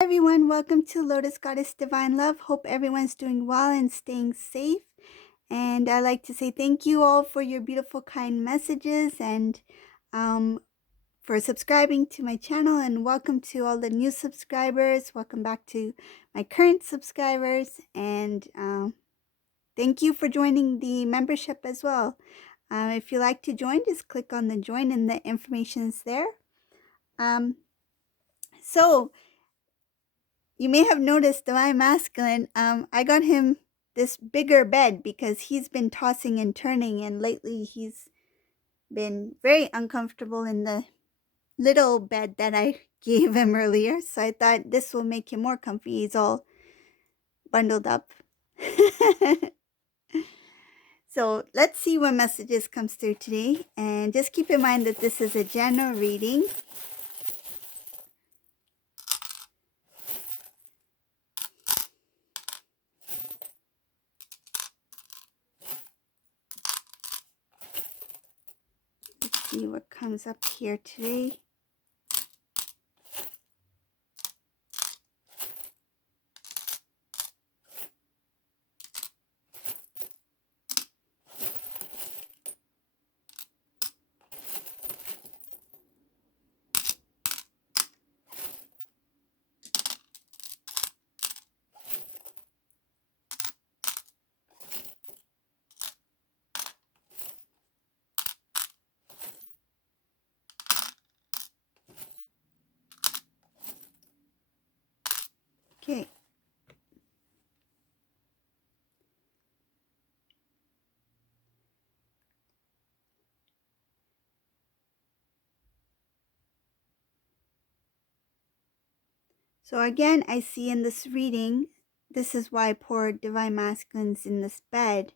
Everyone, welcome to Lotus Goddess Divine Love. Hope everyone's doing well and staying safe. And I'd like to say thank you all for your beautiful, kind messages and for subscribing to my channel. And welcome to all the new subscribers. Welcome back to my current subscribers. And thank you for joining the membership as well. If you like to join, just click on the join and the information is there. So you may have noticed Divine Masculine, I got him this bigger bed because he's been tossing and turning, and lately he's been very uncomfortable in the little bed that I gave him earlier. So I thought this will make him more comfy. He's all bundled up. So let's see what messages comes through today. And just keep in mind that this is a general reading. Let's see what comes up here today. Okay. So again, I see in this reading, this is why poor Divine Masculine's in this bed.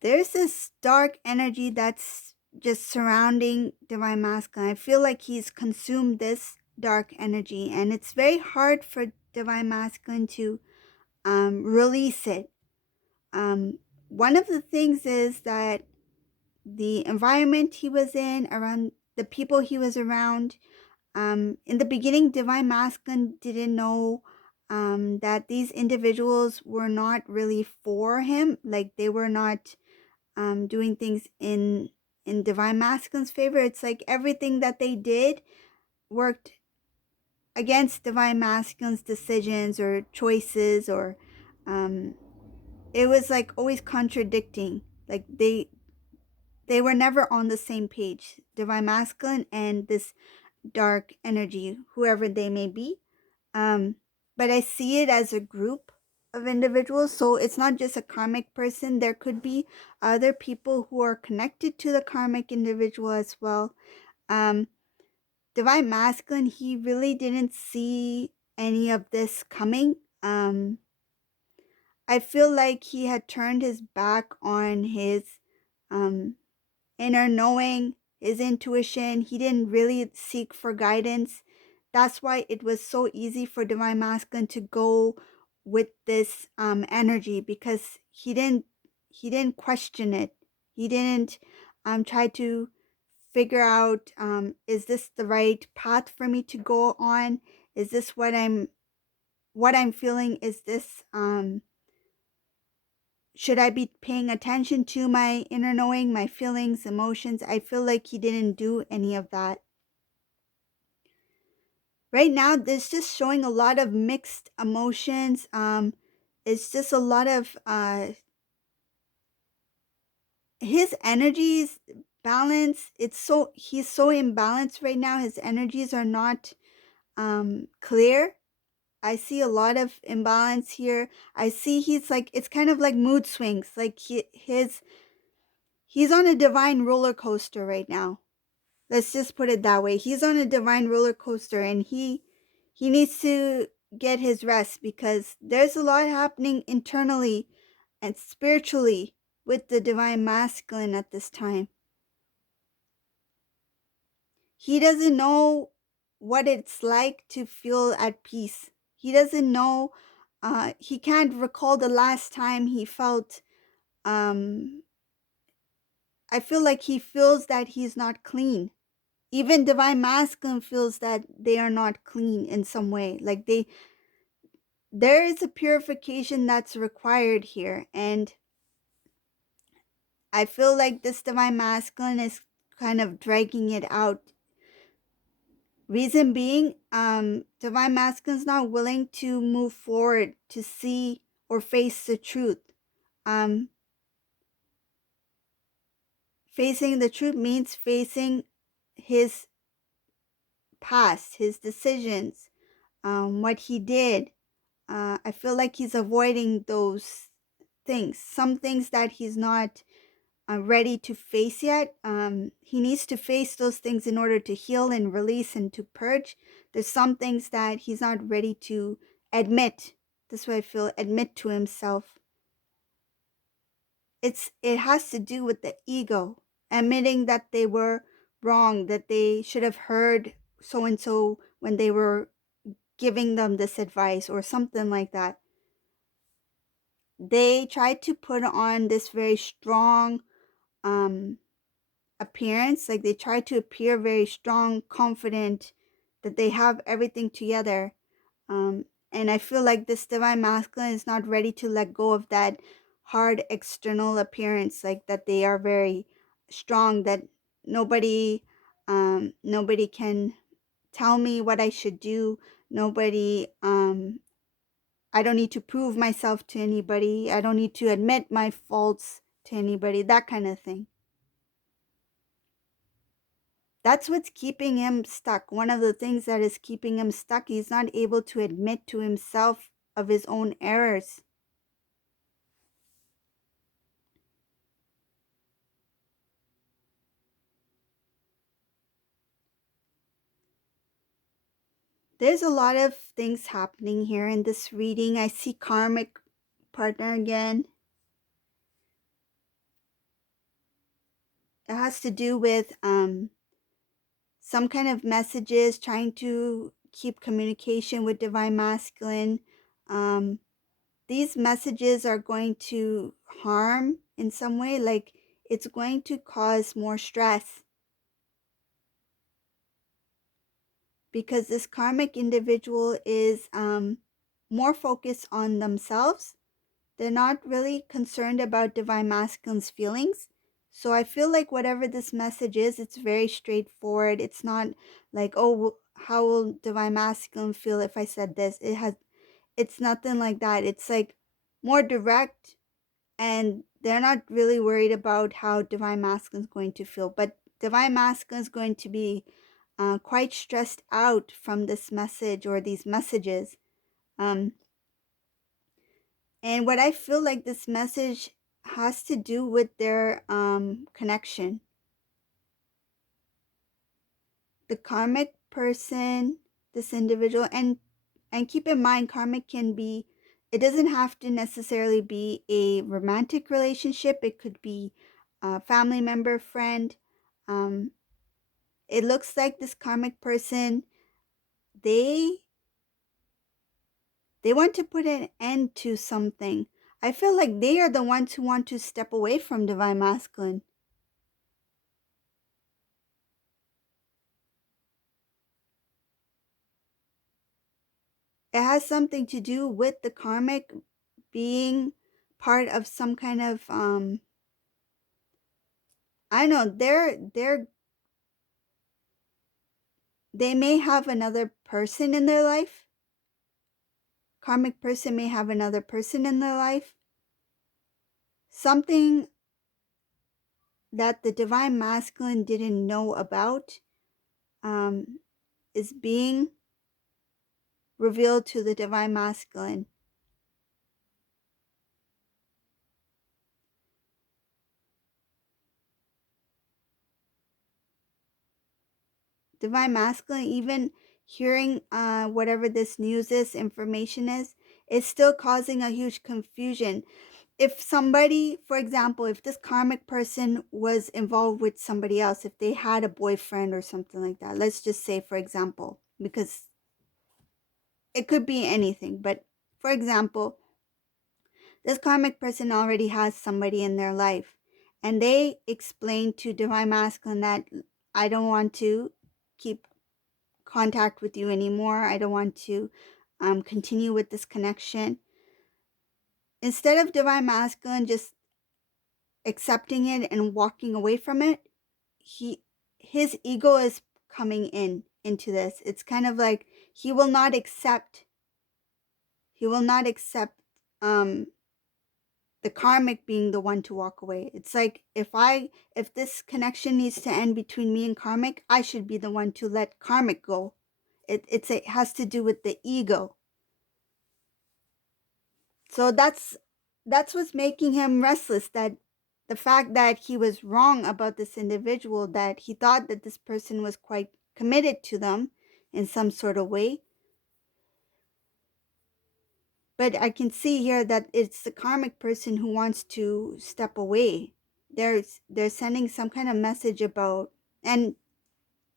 There's this dark energy that's just surrounding Divine Masculine. I feel like he's consumed this dark energy, and it's very hard for Divine Masculine to release it. One of the things is that the environment he was in, around the people he was around, in the beginning, Divine Masculine didn't know that these individuals were not really for him. Like they were not doing things in Divine Masculine's favor. It's like everything that they did worked against Divine Masculine's decisions or choices, or it was like always contradicting. Like they were never on the same page. Divine Masculine and this dark energy, whoever they may be. But I see it as a group of individuals. So it's not just a karmic person. There could be other people who are connected to the karmic individual as well. Divine Masculine, he really didn't see any of this coming. I feel like he had turned his back on his inner knowing, his intuition. He didn't really seek for guidance. That's why it was so easy for Divine Masculine to go with this energy, because he didn't question it. He didn't try to figure out, is this the right path for me to go on? Is this what I'm feeling? Is this should I be paying attention to my inner knowing, my feelings, emotions? I feel like he didn't do any of that. Right now, there's just showing a lot of mixed emotions. It's just a lot of his energies balance. He's so imbalanced right now. His energies are not clear. I see a lot of imbalance here. I see he's like, it's kind of like mood swings. Like he's on a divine roller coaster right now. Let's just put it that way. He's on a divine roller coaster, and he needs to get his rest, because there's a lot happening internally and spiritually with the Divine Masculine at this time. He doesn't know what it's like to feel at peace. He doesn't know, he can't recall the last time he felt, I feel like he feels that he's not clean. Even divine masculine feels that they are not clean in some way. Like there is a purification that's required here. And I feel like this divine masculine is kind of dragging it out. Reason being, divine masculine is not willing to move forward to see or face the truth. Um, Facing the truth means facing his past, his decisions, what he did. I feel like he's avoiding those things, some things that he's not ready to face yet. He needs to face those things in order to heal and release and to purge. There's some things that he's not ready to admit. This way I feel, admit to himself. It has to do with the ego, admitting that they were wrong, that they should have heard so and so when they were giving them this advice or something like that. They tried to put on this very strong um appearance, like they try to appear very strong, confident, that they have everything together. um and I feel like this divine masculine is not ready to let go of that hard external appearance, like that they are very strong, that nobody nobody can tell me what I should do. Nobody I don't need to prove myself to anybody. I don't need to admit my faults to anybody, that kind of thing. That's what's keeping him stuck. One of the things that is keeping him stuck, he's not able to admit to himself of his own errors. There's a lot of things happening here in this reading. I see karmic partner again. It has to do with some kind of messages, trying to keep communication with divine masculine. Um, these messages are going to harm in some way, like it's going to cause more stress, because this karmic individual is more focused on themselves. They're not really concerned about divine masculine's feelings. So I feel like whatever this message is, it's very straightforward. It's not like, oh, how will divine masculine feel if I said this? It's nothing like that. It's like more direct, and they're not really worried about how divine masculine is going to feel. But divine masculine is going to be quite stressed out from this message or these messages. Um, and what I feel like this message has to do with their connection. The karmic person, this individual, and keep in mind, karmic can be, it doesn't have to necessarily be a romantic relationship. It could be a family member, friend. Um, it looks like this karmic person, they they want to put an end to something. I feel like they are the ones who want to step away from divine masculine. It has something to do with the karmic being part of some kind of I know they may have another person in their life. Karmic person may have another person in their life. Something that the divine masculine didn't know about um, is being revealed to the divine masculine. Divine masculine, even hearing whatever this news is, information is still causing a huge confusion. If somebody, for example, if this karmic person was involved with somebody else, if they had a boyfriend or something like that, let's just say, for example, because it could be anything, but for example, this karmic person already has somebody in their life, and they explain to divine masculine that I don't want to keep contact with you anymore. I don't want to continue with this connection. Instead of divine masculine just accepting it and walking away from it, he his ego is coming into this. It's kind of like he will not accept um the karmic being the one to walk away. It's like if this connection needs to end between me and karmic, I should be the one to let karmic go. It has to do with the ego. So that's what's making him restless, that the fact that he was wrong about this individual, that he thought that this person was quite committed to them in some sort of way. But I can see here that it's the karmic person who wants to step away. They're sending some kind of message about, and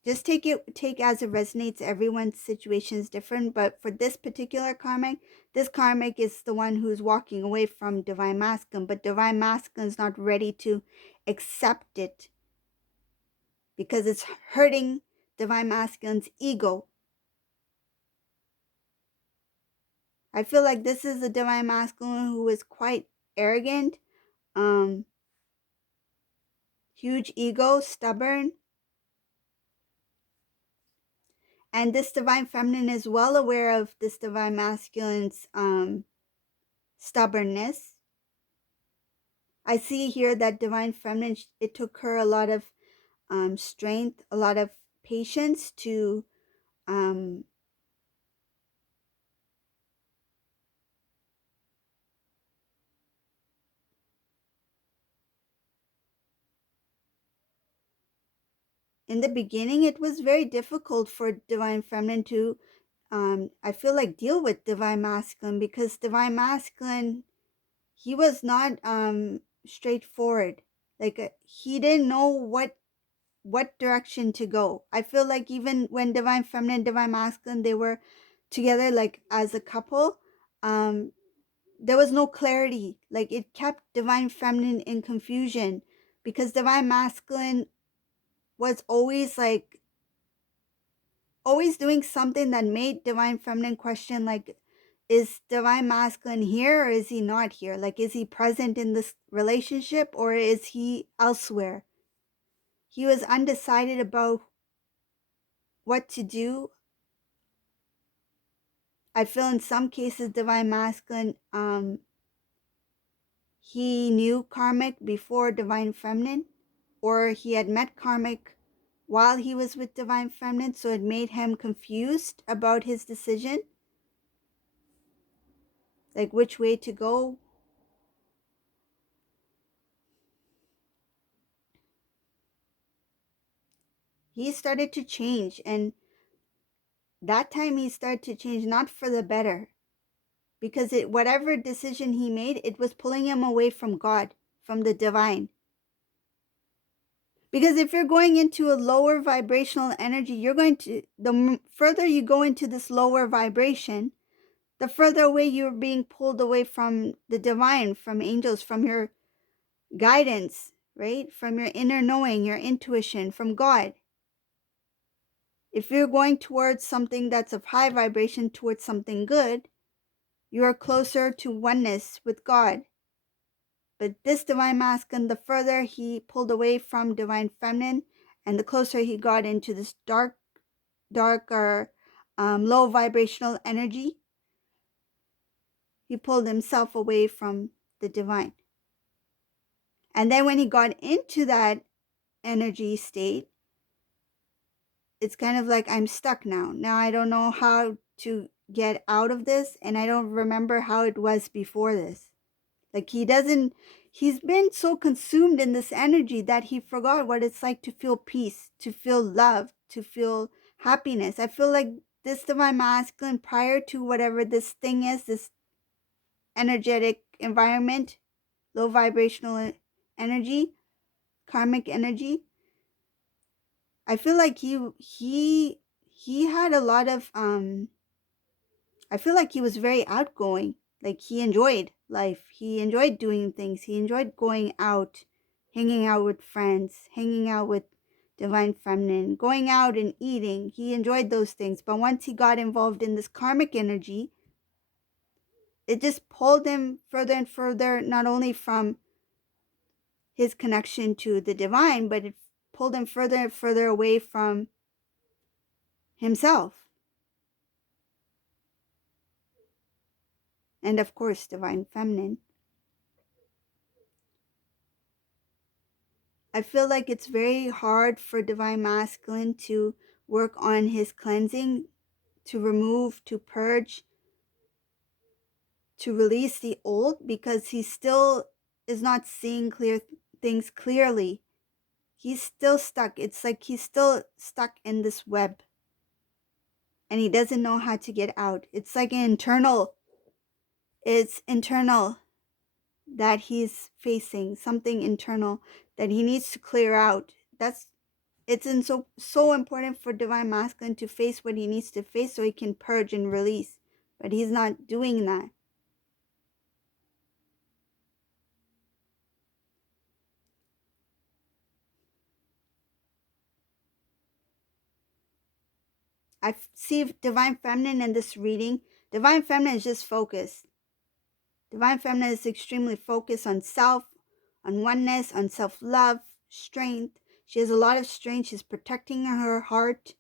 just take as it resonates. Everyone's situation is different, but for this particular karmic, this karmic is the one who's walking away from divine masculine, but divine masculine is not ready to accept it because it's hurting divine masculine's ego. I feel like this is a divine masculine who is quite arrogant, huge ego, stubborn. And this divine feminine is well aware of this divine masculine's stubbornness. I see here that divine feminine, it took her a lot of strength, a lot of patience to in the beginning, it was very difficult for divine feminine to I feel like deal with divine masculine, because divine masculine, he was not straightforward. Like he didn't know what direction to go. I feel like even when divine feminine, divine masculine, they were together like as a couple, there was no clarity. Like it kept divine feminine in confusion, because divine masculine was always doing something that made divine feminine question, like, is divine masculine here or is he not here? Like, is he present in this relationship or is he elsewhere? He was undecided about what to do. I feel in some cases divine masculine, he knew karmic before divine feminine, or he had met karmic while he was with divine feminine, so it made him confused about his decision, like which way to go. He started to change, and that time he started to change not for the better, because whatever decision he made, it was pulling him away from God, from the divine. Because if you're going into a lower vibrational energy, the further you go into this lower vibration, the further away you're being pulled away from the divine, from angels, from your guidance, right? From your inner knowing, your intuition, from God. If you're going towards something that's of high vibration, towards something good, you are closer to oneness with God. But this divine masculine, the further he pulled away from divine feminine, and the closer he got into this darker, low vibrational energy, he pulled himself away from the divine. And then when he got into that energy state, it's kind of like, I'm stuck now. Now I don't know how to get out of this, and I don't remember how it was before this. Like he's been so consumed in this energy that he forgot what it's like to feel peace, to feel love, to feel happiness. I feel like this divine masculine, prior to whatever this thing is, this energetic environment, low vibrational energy, karmic energy, I feel like he had a lot of I feel like he was very outgoing. Like he enjoyed life. He enjoyed doing things. He enjoyed going out, hanging out with friends, hanging out with divine feminine, going out and eating. He enjoyed those things. But once he got involved in this karmic energy, it just pulled him further and further, not only from his connection to the divine, but it pulled him further and further away from himself. And of course, divine feminine. I feel like it's very hard for divine masculine to work on his cleansing, to remove, to purge, to release the old, because he still is not seeing things clearly. He's still stuck. It's like he's still stuck in this web and he doesn't know how to get out. It's like it's internal that he's facing, something internal that he needs to clear out. It's so important for divine masculine to face what he needs to face so he can purge and release, but he's not doing that. I see divine feminine in this reading. Divine feminine is just focused. Divine feminine is extremely focused on self, on oneness, on self-love, strength. She has a lot of strength. She's protecting her heart.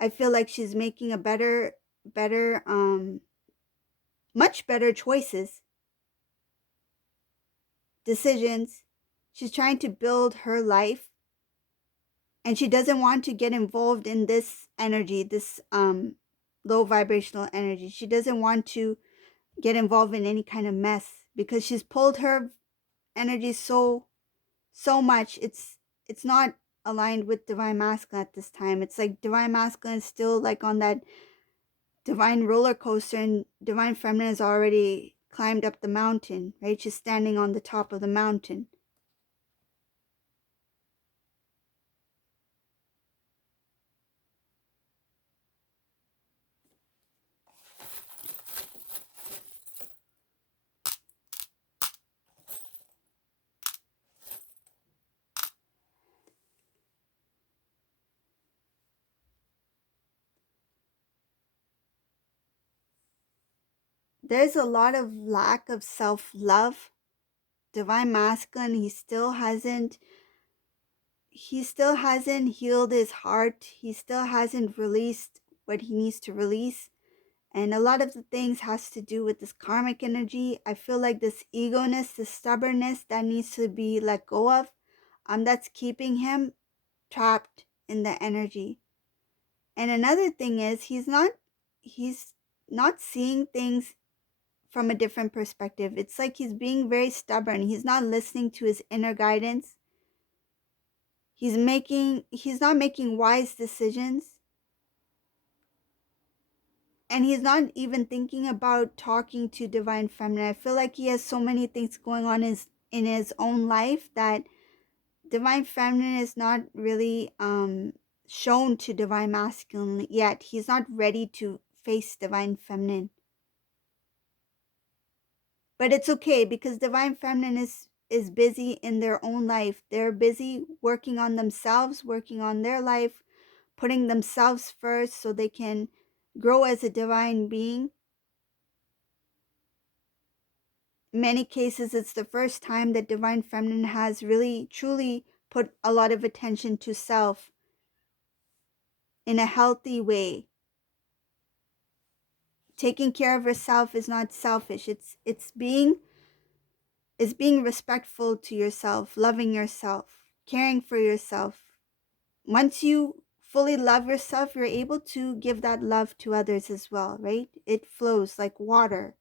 I feel like she's making a much better choices, decisions. She's trying to build her life, and she doesn't want to get involved in this energy, this low vibrational energy. She doesn't want to get involved in any kind of mess because she's pulled her energy so much. It's not aligned with divine masculine at this time. It's like divine masculine is still like on that divine roller coaster, and divine feminine has already climbed up the mountain, right? She's standing on the top of the mountain. There's a lot of lack of self-love. Divine masculine, he still hasn't healed his heart. He still hasn't released what he needs to release. And a lot of the things has to do with this karmic energy. I feel like this egoness, this stubbornness that needs to be let go of, that's keeping him trapped in the energy. And another thing is he's not seeing things from a different perspective. It's like he's being very stubborn. He's not listening to his inner guidance. He's not making wise decisions. And he's not even thinking about talking to divine feminine. I feel like he has so many things going on in his own life that divine feminine is not really shown to divine masculine yet. He's not ready to face divine feminine. But it's okay because divine feminine is busy in their own life. They're busy working on themselves, working on their life, putting themselves first so they can grow as a divine being. In many cases, it's the first time that divine feminine has really truly put a lot of attention to self in a healthy way. Taking care of herself is not selfish. It's being respectful to yourself, loving yourself, caring for yourself. Once you fully love yourself, you're able to give that love to others as well, right? It flows like water.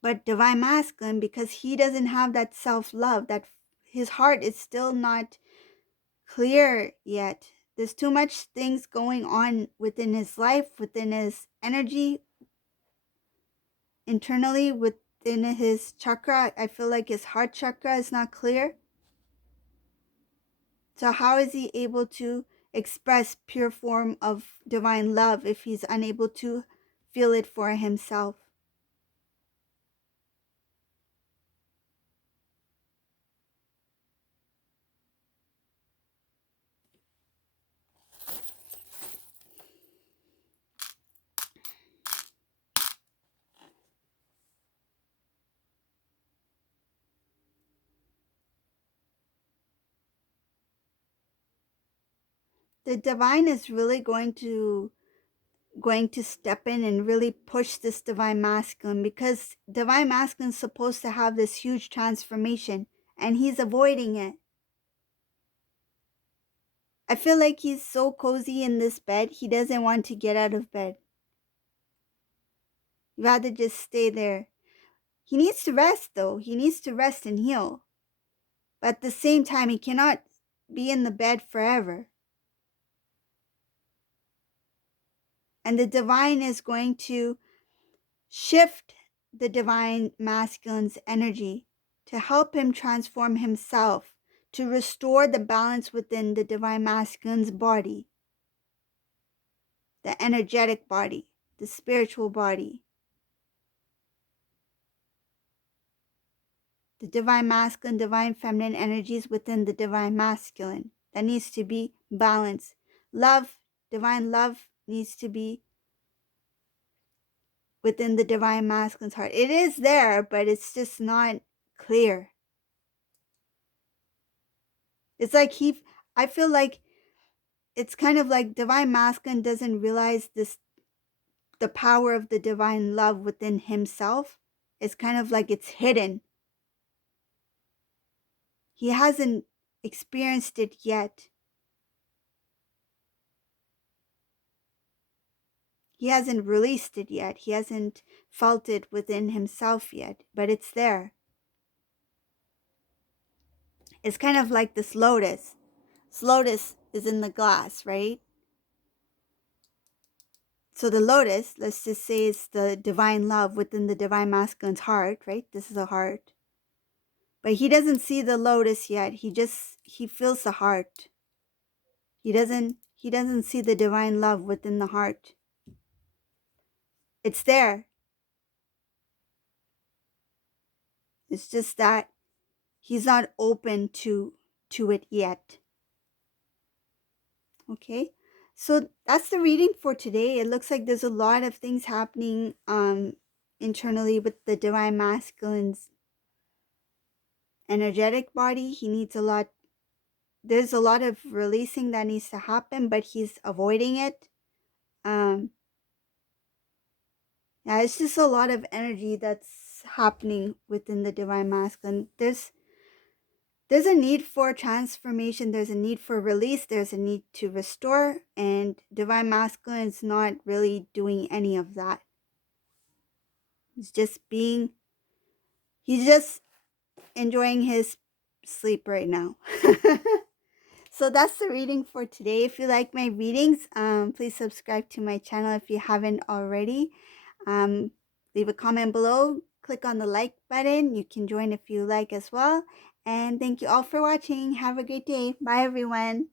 But divine masculine, because he doesn't have that self-love, that his heart is still not clear yet. There's too much things going on within his life, within his energy, internally, within his chakra. I feel like his heart chakra is not clear. So how is he able to express pure form of divine love if he's unable to feel it for himself? The divine is really going to step in and really push this divine masculine, because divine masculine is supposed to have this huge transformation and he's avoiding it. I feel like he's so cozy in this bed, he doesn't want to get out of bed. He'd rather just stay there. He needs to rest though. He needs to rest and heal. But at the same time, he cannot be in the bed forever. And the divine is going to shift the divine masculine's energy to help him transform himself, to restore the balance within the divine masculine's body, the energetic body, the spiritual body. The divine masculine, divine feminine energies within the divine masculine. That needs to be balanced. Love, divine love needs to be within the divine masculine's heart. It is there, but it's just not clear. It's like I feel like it's kind of like divine masculine doesn't realize the power of the divine love within himself. It's kind of like it's hidden. He hasn't experienced it yet. He hasn't released it yet. He hasn't felt it within himself yet, but it's there. It's kind of like this lotus. This lotus is in the glass, right? So the lotus, let's just say, is the divine love within the divine masculine's heart, right? This is a heart. But he doesn't see the lotus yet. He feels the heart. He doesn't see the divine love within the heart. It's there. It's just that he's not open to it yet. Okay? So that's the reading for today. It looks like there's a lot of things happening internally with the divine masculine's energetic body. There's a lot of releasing that needs to happen, but he's avoiding it. Yeah, it's just a lot of energy that's happening within the divine masculine. There's a need for transformation, there's a need for release, there's a need to restore, and divine masculine is not really doing any of that. He's just enjoying his sleep right now. So that's the reading for today. If you like my readings, please subscribe to my channel if you haven't already. Leave a comment below. Click on the like button. You can join if you like as well. And thank you all for watching. Have a great day. Bye, everyone.